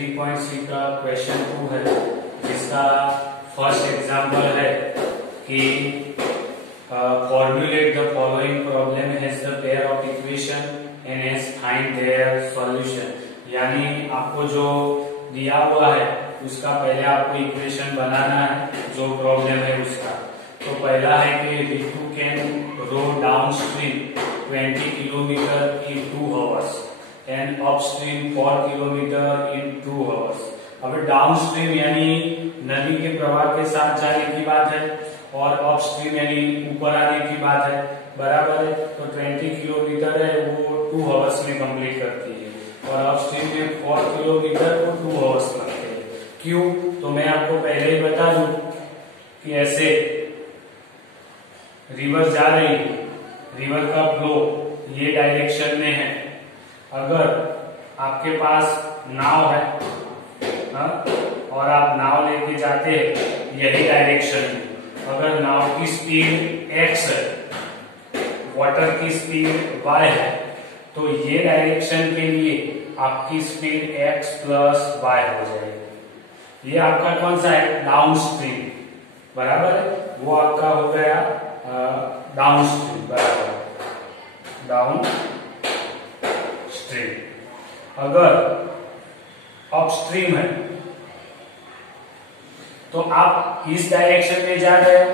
3.3 का क्वेश्चन 2 है, जिसका फर्स्ट एग्जांपल है कि formulate the following problem has the pair of equation and has find their solution. यानी आपको जो दिया हुआ है उसका पहले आपको इक्वेशन बनाना है, जो प्रॉब्लम है उसका। तो पहला है कि Ritu can row downstream 20 kilometre in 2 hours and upstream 4 kilometre in 2 hours. अब डाउन स्ट्रीम यानी नदी के प्रवाह के साथ जाने की बात है, और अपस्ट्रीम यानी ऊपर आने की बात है, बराबर है। तो 20 किलोमीटर है वो 2 आवर्स में कंप्लीट करती है, और अपस्ट्रीम में 4 किलोमीटर को 2 आवर्स लगते हैं। क्यों? तो मैं आपको पहले ही बता दूं कि ऐसे रिवर जा रही है, रिवर का फ्लो ये डायरेक्शन में है। अगर आपके पास नाव है और आप नाव लेके जाते हैं यही डायरेक्शन में, अगर नाव की स्पीड x है, वाटर की स्पीड y है, तो ये डायरेक्शन के लिए आपकी स्पीड x प्लस y हो जाएगी। ये आपका कौन सा है? डाउन स्ट्रीम, बराबर है। वो आपका हो गया डाउन स्ट्रीम, बराबर, डाउन स्ट्रीम। अगर अपस्ट्रीम है तो आप इस डायरेक्शन में जा रहे हो,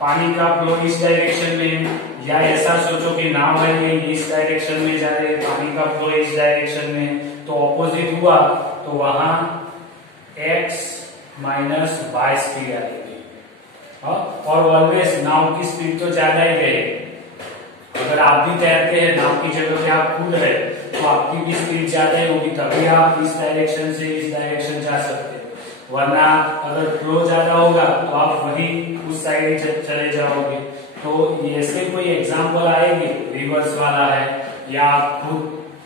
पानी का फ्लो इस डायरेक्शन में है, या ऐसा सोचो कि नाव है ये इस डायरेक्शन में जा रही है, पानी का फ्लो इस डायरेक्शन में है, तो ऑपोजिट हुआ तो वहां x माइनस वाई स्पीड आएगी। और ऑलवेज नाव की स्पीड तो ज्यादा ही रहेगी। अगर आप भी तैरते हैं, नाव की जगह पे आप कूद रहे, तो आपकी भी स्पीड ज्यादा ही होगी, तभी आप इस डायरेक्शन से इस डायरेक्शन जा सकते हैं। वरना अगर फ्लो ज्यादा होगा तो आप वही उस साइड चले जाओगे। तो ऐसे कोई एग्जांपल आएंगे, रिवर्स वाला है, या आप खुद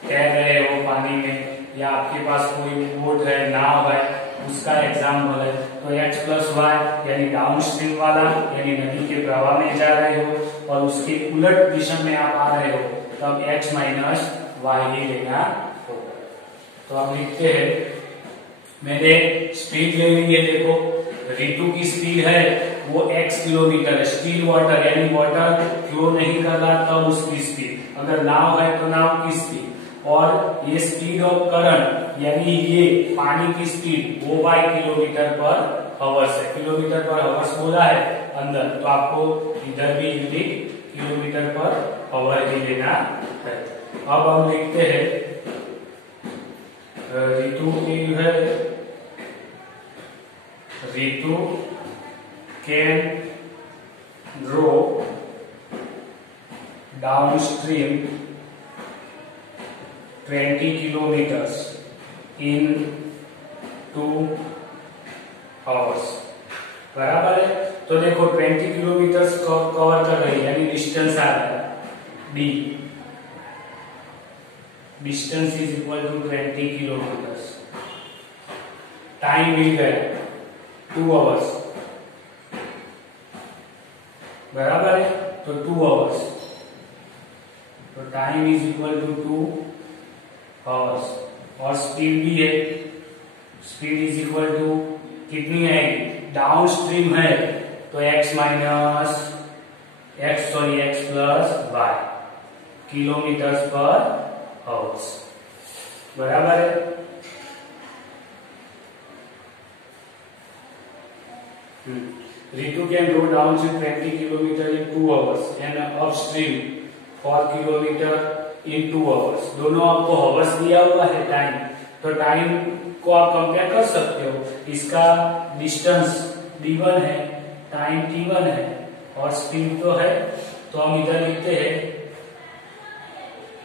तैर रहे हो पानी में, या आपके पास कोई बोट है, नाव है, उसका एग्जांपल है, तो x प्लस वाई यानी डाउन स्ट्रीम वाला, यानी नदी के प्रवाह में जा रहे हो और उसके उलट दिशा में आप आ रहे हो, तब x माइनस वाई ही लेना होगा। तो आप लिखते हैं, मैंने स्पीड ले ली है, देखो रितु की स्पीड है वो x किलोमीटर है, स्टिल वाटर यानी वाटर फ्लो नहीं कर रहा तब उसकी स्पीड, अगर नाव है तो नाव की स्पीड, और ये स्पीड ऑफ करंट यानी ये पानी की स्पीड वो बाई किलोमीटर पर आवर्स है। किलोमीटर पर आवर्स बोला है अंदर, तो आपको इधर भी यूनिट किलोमीटर पर आवर ही लेना है। अब हम लिखते हैं रितु की है, Ritu can row downstream 20 kilometres in 2 hours, बराबर है। तो देखो 20 किलोमीटर्स कवर कर रही है, यानी डिस्टेंस आ रहा है d, distance is equal to 20 kilometres. Time मिल गया 2 आवर्स, बराबर है, तो 2 आवर्स, तो time is equal to 2 hours. और स्पीड भी है, स्पीड इज इक्वल टू कितनी है? डाउन स्ट्रीम है तो x minus x plus y kilometres per hours, बराबर है। रितु कैन रो डाउन से 20 kilometre in 2 hours and upstream 4 kilometre in 2 hours. दोनों आपको आवर्स दिया हुआ है, टाइम, तो टाइम को आप कंपेयर कर सकते हो। इसका डिस्टेंस d1 है, टाइम t1 है, और स्पीड तो है, तो हम इधर लिखते हैं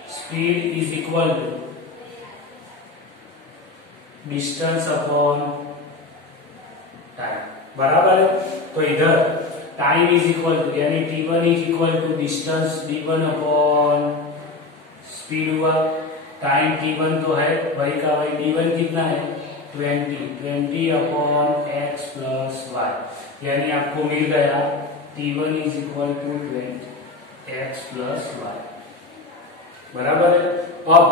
speed is equal to distance upon time, बराबर है। तो इधर टाइम इज इक्वल टू यानी t1 is equal to distance d1 upon speed हुआ, टाइम t1 तो है वही का वही, d1 कितना है 20 अपॉन x प्लस वाई, यानी आपको मिल गया t1 is equal to 20 x plus y, बराबर है। अब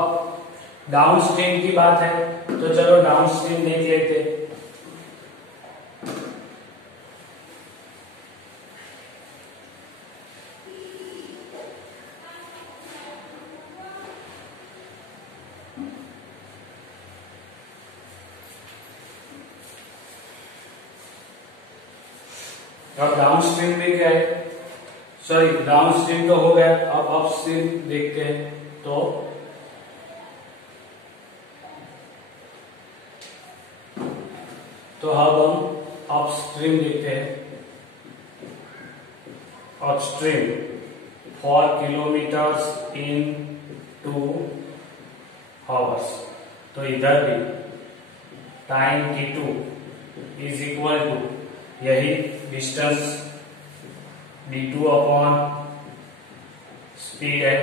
डाउन स्ट्रीम की बात है तो चलो डाउन स्ट्रीम देख लेते हैं। अब डाउन स्ट्रीम में क्या है, सॉरी डाउन स्ट्रीम तो हो गया, अब अप स्ट्रीम देखते हैं। तो अब हम अपस्ट्रीम देखते हैं। Upstream 4 kilometres in 2 hours. तो इधर भी time t2 is equal to यही डिस्टेंस d2 अपॉन स्पीड है।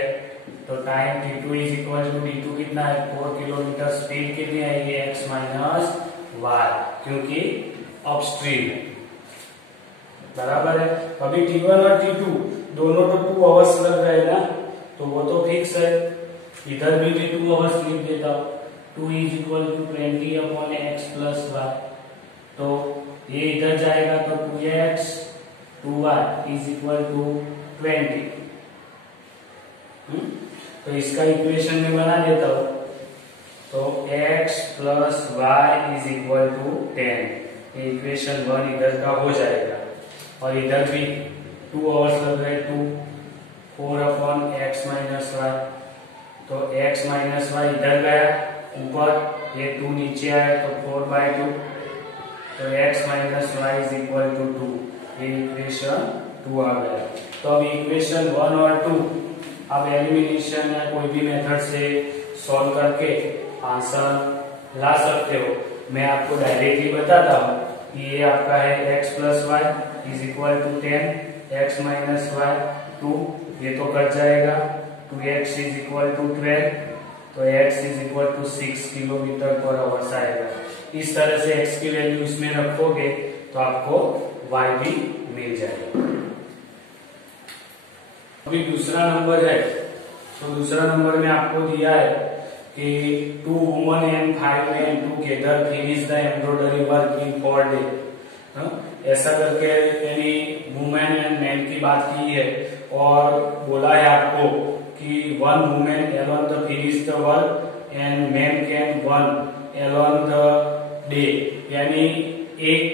तो time t2 is equal to d2 कितना है 4 किलोमीटर, स्पीड कितनी है ये x माइनस y, क्योंकि अपस्ट्रीम है, बराबर है। अभी t1 और t2 दोनों तो 2 आवर्स लग रहे हैं ना, तो वो तो फिक्स है। इधर भी 2 आवर्स लिख देता हूं। 2 is equal to 20 upon x plus y। तो ये इधर जाएगा तो 2x 2y is equal to 20। तो इसका इक्वेशन में बना देता हूं। तो x plus y is equal to 10। ये इक्वेशन 1 इधर का हो जाएगा। और इधर भी 2 आवर्स लग रहे, 2 4 अपॉन x माइनस वाई। तो x माइनस वाई इधर गया ऊपर, ये 2 नीचे आया तो 4/2। तो x minus y is equal to 2। ये इक्वेशन 2 आ गया। तो अब इक्वेशन 1 और 2 अब एलिमिनेशन या कोई भी मेथड से सॉल्व करके आंसर ला सकते हो। मैं आपको डायरेक्टली बताता हूँ कि ये आपका है x plus y is equal to 10, x minus y 2, ये तो कट जाएगा। 2x इज इक्वल टू 12, तो x is equal to 6 kilometre per hours आएगा। इस तरह से x की वैल्यू इसमें रखोगे तो आपको y भी मिल जाएगा। अभी दूसरा नंबर है, तो दूसरा नंबर में आपको दिया है कि 2 women and 5 men together finish the embroidery work in 4 days। ऐसा करके यानी वुमेन एंड मैन की बात की है और बोला है आपको कि 1 woman alone the finish the work and man can 1 alone the day। यानी एक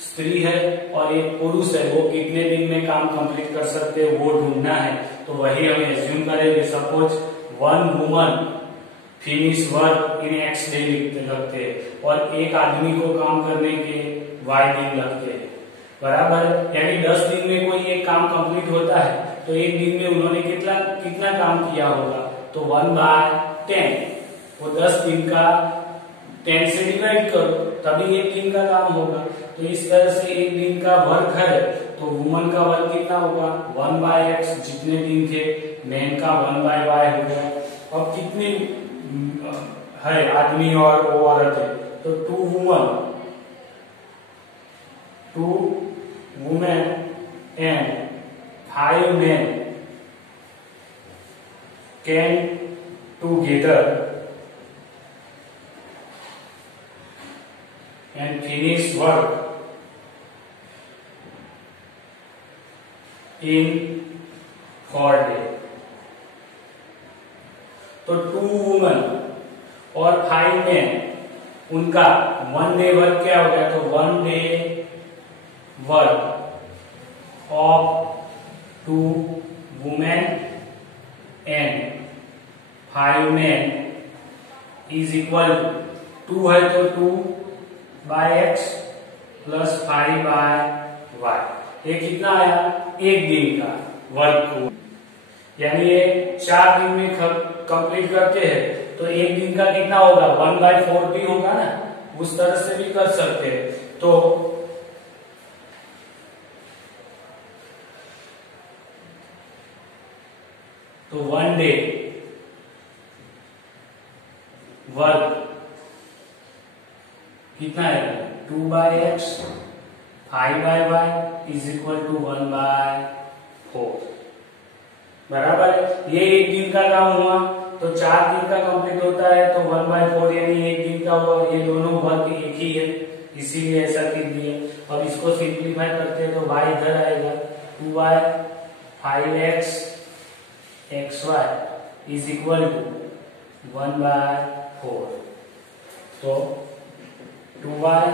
स्त्री है और एक पुरुष है, वो कितने दिन में काम कंप्लीट कर सकते हैं वो ढूंढना है। तो वही हम एज्यूम करेंगे। Suppose 1 woman finish work in x day लगते हैं और एक आदमी को काम करने के y दिन लगते हैं, बराबर। यानी 10 दिन में कोई एक काम कंप्लीट होता है तो एक दिन में उन्होंने कितना काम किया होगा, तो 1/10। वो 10 दिन का 10 से डिवाइड करो तभी एक दिन का काम होगा। तो इस तरह से एक दिन का वर्क है तो वुमन का वर्क कितना होगा 1/x, जितने दिन थे। मैन का 1/y हो गया। अब कितने है आदमी और वो औरत है, तो 2 women and 5 men can together and finish work in 4 days। तो 2 वुमन और 5 men उनका 1 डे वर्क क्या हो गया, तो 1 day work of 2 women and 5 men is equal 2 है तो 2/x प्लस 5/y। ये कितना आया, एक दिन का वर्क को, यानी ये 4 दिन में कंप्लीट करते हैं तो एक दिन का कितना होगा 1/4 भी होगा ना, उस तरह से भी कर सकते हैं। तो 1 डे वर्क कितना है 2/x 5/y is equal to 1/4, बराबर है। ये एक दिन का काम हुआ। तो 4 दिन का कंप्लीट होता है तो 1/4 यानी 1 दिन का हुआ। ये दोनों वर्ग एक ही है, इसीलिए ऐसा लिख दिया। अब इसको सिंप्लीफाई करते हैं तो y इधर आएगा 2y 5x xy is equal to 1/4। तो 2y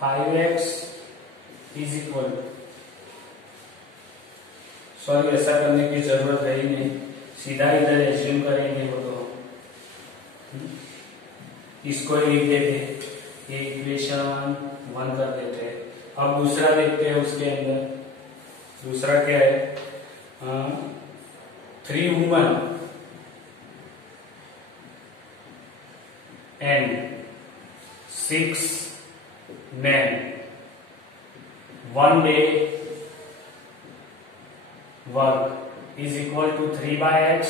5x is equal to, sorry ऐसा करने की जरूरत है ही नहीं, सीधा इधर एज्यूम करेंगे वो तो इसको ही लिख देते, ये इक्वेशन 1 कर देते हैं। अब दूसरा देखते हैं, उसके अंदर दूसरा क्या है, 3 woman and 6 men 1 day work is equal to 3/x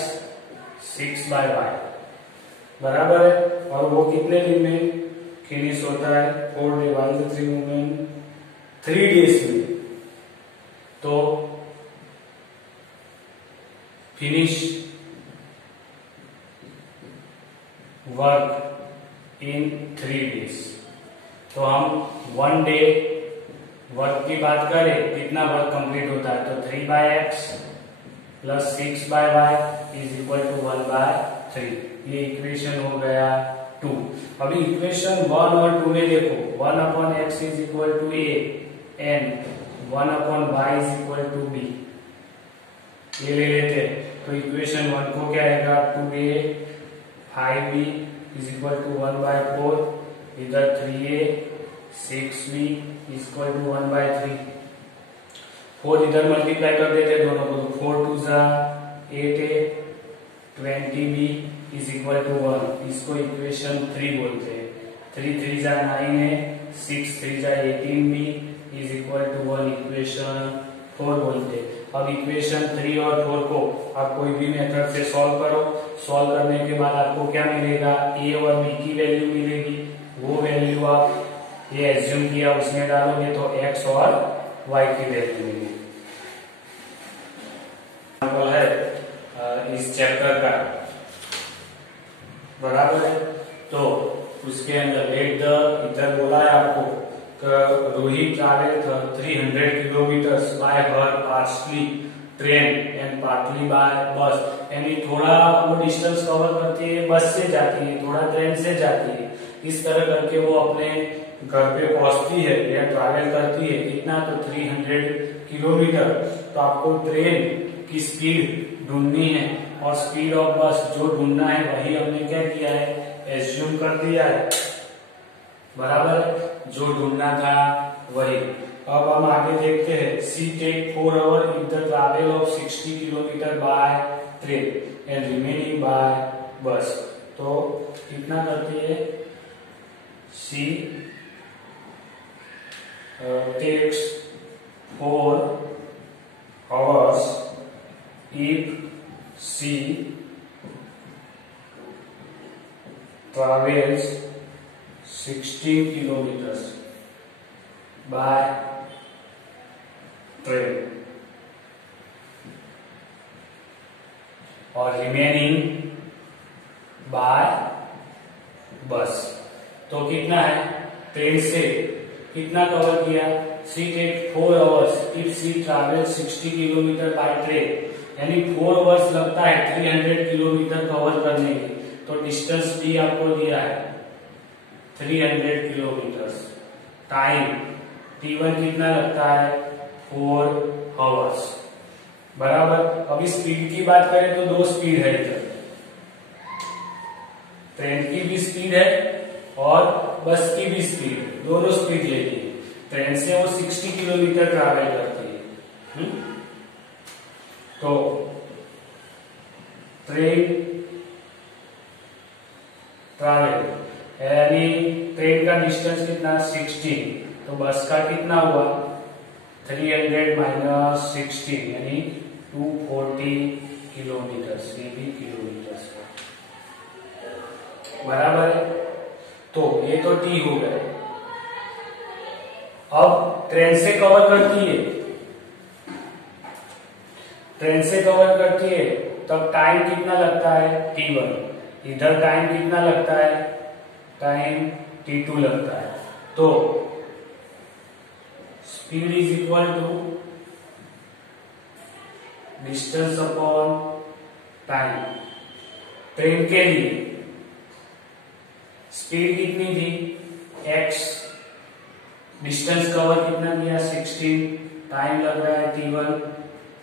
6/y बराबर है। और वो कितने दिन में फिनिश होता है, 4 डे 1 से 3 वुमेन 3 डेज में। तो फिनिश वर्क इन 3 डेज। तो हम 1 डे वर्क की बात करें, कितना वर्क कंप्लीट होता है, तो 3/x plus 6/y is equal to 1/3। ये इक्वेशन हो गया 2। अभी इक्वेशन 1 और 2 में देखो, 1/x is equal to a and 1/y is equal to b। ये ले लेते हैं तो इक्वेशन 1 को क्या आएगा, 2a 5b is equal to 1/4, इधर 3a 6b is equal to 1/3। 4 इधर मल्टीप्लाई कर देते हैं दोनों को, 4 2 जा 8a 20b is equal to 1। इसको इक्वेशन 3 बोलते हैं। 3 3 जा 9 है, 6 3 जा 18b is equal to 1 equation 4 बोलते हैं। अब इक्वेशन 3 और 4 को आप कोई भी मेथड से सॉल्व करो। सॉल्व करने के बाद आपको क्या मिलेगा, a और b की वैल्यू मिलेगी। वो वैल्यू आप ये एज्यूम किया उसमें डालोगे तो x और y की वैल्यू मिलेगी। है इस चैप्टर का बराबर है। तो उसके अंदर लेट द, इधर बोला है आपको Rohit travel 300 kilometre bye her partly train and partly bye बस, यानी थोड़ा वो डिस्टेंस कवर करती है बस से जाती है, थोड़ा ट्रेन से जाती है। इस तरह करके वो अपने घर पे पहुंचती है या ट्रैवल करती है। कितना, तो 300 किलोमीटर। तो आपको ट्रेन की स्पीड ढूंढनी है और स्पीड ऑफ बस जो ढूंढना है वही हमने क्या किया है, एज्यूम कर दिया है बराबर, जो ढूंढना था वही। अब हम आगे देखते हैं, she take 4 hour in the travel of 60 kilometre by train and remaining by bus. तो कितना करती है, she takes 4 hours if she travels 16 kilometers by train और remaining by bus। तो कितना है, ट्रेन से कितना कवर किया, she take 4 hours if she travels 60 kilometre by train, यानी 4 आवर्स लगता है 300 किलोमीटर कवर करने के। तो डिस्टेंस भी आपको दिया है 300 किलोमीटर। टाइम T1 कितना लगता है, 4 आवर्स बराबर। अभी स्पीड की बात करें तो 2 स्पीड है इधर, ट्रेन की भी स्पीड है और बस की भी स्पीड, दोनों स्पीड लेती है। ट्रेन से वो 60 किलोमीटर ट्रैवल करती है। तो ट्रेन ट्रैवल यानी ट्रेन का डिस्टेंस कितना, 16। तो बस का कितना हुआ, 300 माइनस 16 यानी 240 किलोमीटर, ये भी किलोमीटर बराबर है। तो ये तो टी हो गया। अब ट्रेन से कवर करती है, ट्रेन से कवर करती है तब टाइम कितना लगता है t1, इधर टाइम कितना लगता है, टाइम t2 लगता है। तो speed is equal to distance upon time. Train के लिए स्पीड कितनी थी x, डिस्टेंस कवर कितना किया 16, टाइम लग रहा है t1,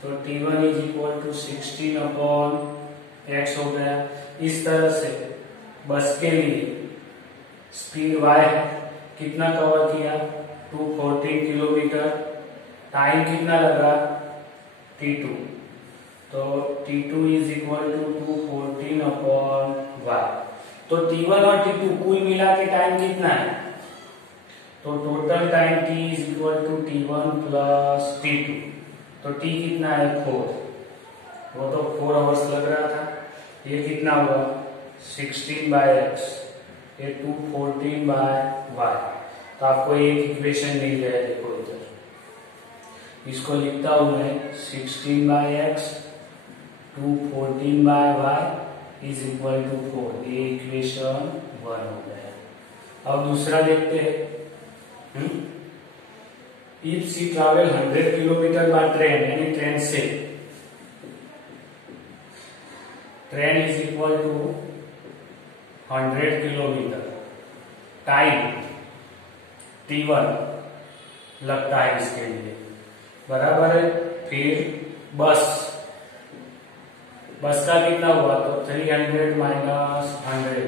तो t1 is equal to 16 upon x हो गया। इस तरह से बस के लिए स्पीड y कितना कवर किया 214 किलोमीटर, टाइम कितना लगा t2, तो t2 is equal to 214 upon y। तो t1 और t2 कुल मिला के टाइम कितना है, तो total time t is equal to t1 plus t2, तो t कितना है 4, वो तो 4 आवर्स लग रहा था, ये कितना हुआ 16 बाय x, ये 214 बाय y। तो आपको एक इक्वेशन मिल जाए, देखो इधर इसको लिखता हूं मैं 16 by x 214 by y is equal to 4, ये इक्वेशन 1 हो गया। अब दूसरा देखते हैं, if she travel 100 kilometre by train, यानी ट्रेन से, train is equal to 100 kilometre, time t1 लगता है इसके लिए, बराबर है। फिर बस का कितना हुआ, तो 300 माइनस 100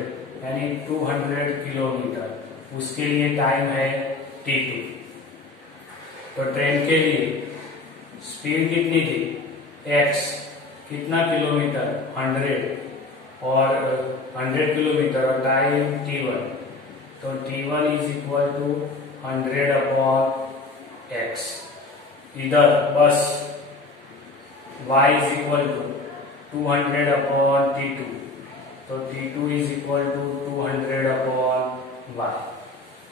यानी 200 किलोमीटर, उसके लिए टाइम है t2। तो ट्रेन के लिए स्पीड कितनी थी x, कितना किलोमीटर 100 और 100 किलोमीटर और टाइम t1, तो t1 is equal to 100 upon x। इधर bus y is equal to 200 upon t2, तो t2 is equal to 200 upon y,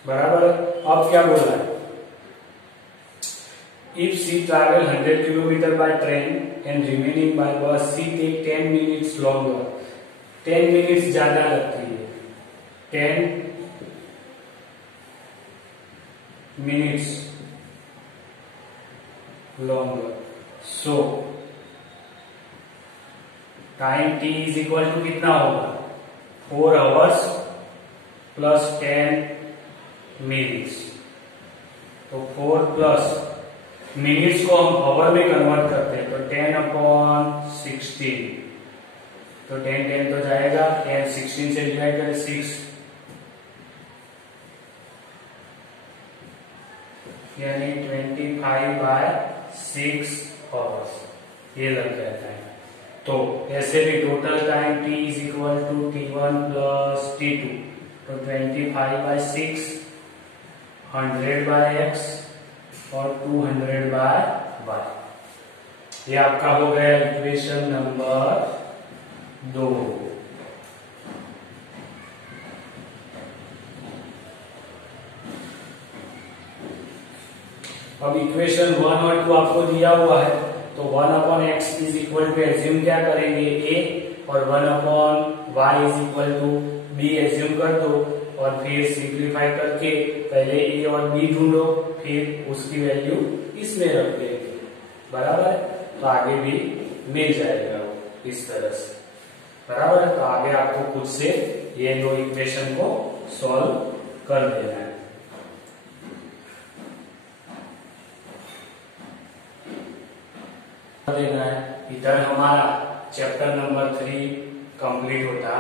बराबर। अब क्या बोल रहा है, if she travel 100 kilometre by train and remaining by bus she take 10 minutes longer, 10 minutes ज्यादा लगती है, 10 minutes longer, so time t is equal to कितना होगा 4 आवर्स प्लस 10 मिनट्स, तो 4 प्लस मिनट्स को हम आवर में कन्वर्ट करते हैं, तो 10 अपॉन 16, तो 10 तो जाएगा, 10 16 से डिवाइड करें 6, यानी 25 बाय 6 आवर्स, ये लग जाता है। तो ऐसे भी total time t is equal to t1 plus t2, तो 25 बाय 6, 100 बाय x और 200 बाय y, ये आपका हो गया इक्वेशन नंबर 2। अब इक्वेशन 1 और 2 आपको दिया हुआ है, तो 1 upon x is equal to assume क्या करेंगे a, और 1 upon y is equal to b assume कर दो, और फिर सिंप्लीफाई करके पहले a और b ढूंढो, फिर उसकी वैल्यू इसमें रख देंगे, बराबर है। तो आगे भी मिल जाएगा इस तरह से, बराबर है। तो आगे आपको खुद से ये दो इक्वेशन को सॉल्व कर देना है। इधर हमारा चैप्टर नंबर 3 कंप्लीट होता